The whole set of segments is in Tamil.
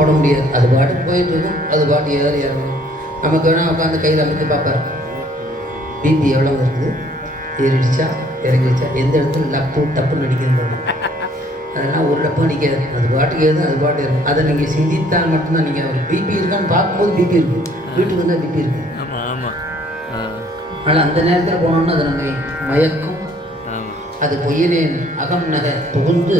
போட முடியாது. அது பாட்டுக்கு போயிட்டு இருக்கும். அது பாட்டு ஏறி இறங்கணும் நமக்கு வேணால் உட்காந்து கையில் அமைத்து பார்ப்பார். பிபி எவ்வளோ இருக்குது? ஏறிடுச்சா? இறங்கிடுச்சா? எந்த இடத்துல லப்பு டப்புன்னு அடிக்கிறது அதெல்லாம் ஒரு டப்பு நடிக்காது அது பாட்டுக்கு ஏறுது அது பாட்டு இருக்கும் அதை நீங்கள் சிந்தித்தால் மட்டும்தான் நீங்கள் ஒரு பிபி இருக்கான்னு பார்க்கும்போது பிபி இருக்கும். வீட்டுக்கு வந்தால் பிபி இருக்கு ஆமாம் ஆமாம் ஆனால் அந்த நேரத்தில் போனோம்னா அது நம்மை மயக்கும். அது பொய்யனேன் அகம் நகை புகுந்து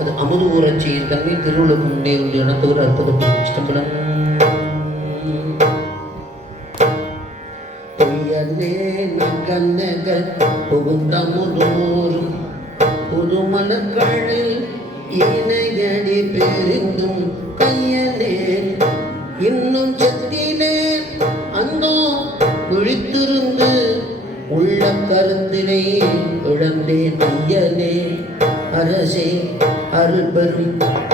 அது அமுது ஊரச் செய்யும் தன்மை திருவுலகம் உண்டே உண்டு எனக்கு ஒரு அற்புத சிதம்பரம் கண்ணகர் புகுந்தமுதோறும். புதுமலக்களில் இணையடி பெருந்தும் கையனே இன்னும் செத்தினே அந்தோ விழித்திருந்து உள்ள கருத்தினை இழந்தேன் ஐயனே அரசே Caribbean.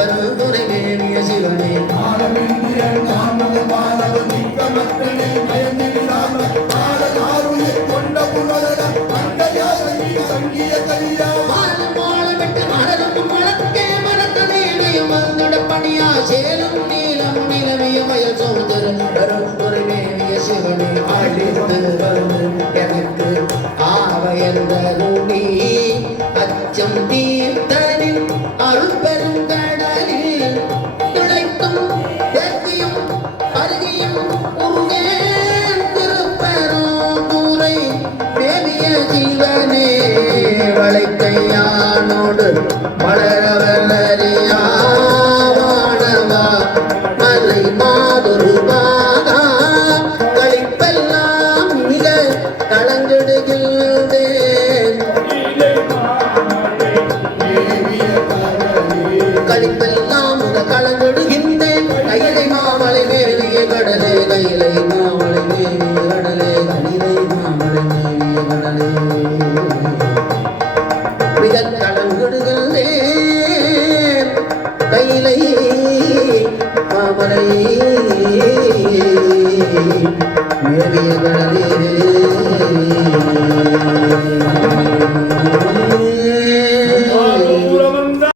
கருவு துறைவேறிய சிவனே சேலம் நீலம் நிலவிய வயல் சோதரன் கரும் துறைவேறிய சிவனை அழித்து வந்து எனக்கு ஆவையந்தரு அச்சம் தீ அருகிய கடலே நாவலை தேவி கடலே கணிதை நாவலை தேவி கடலே.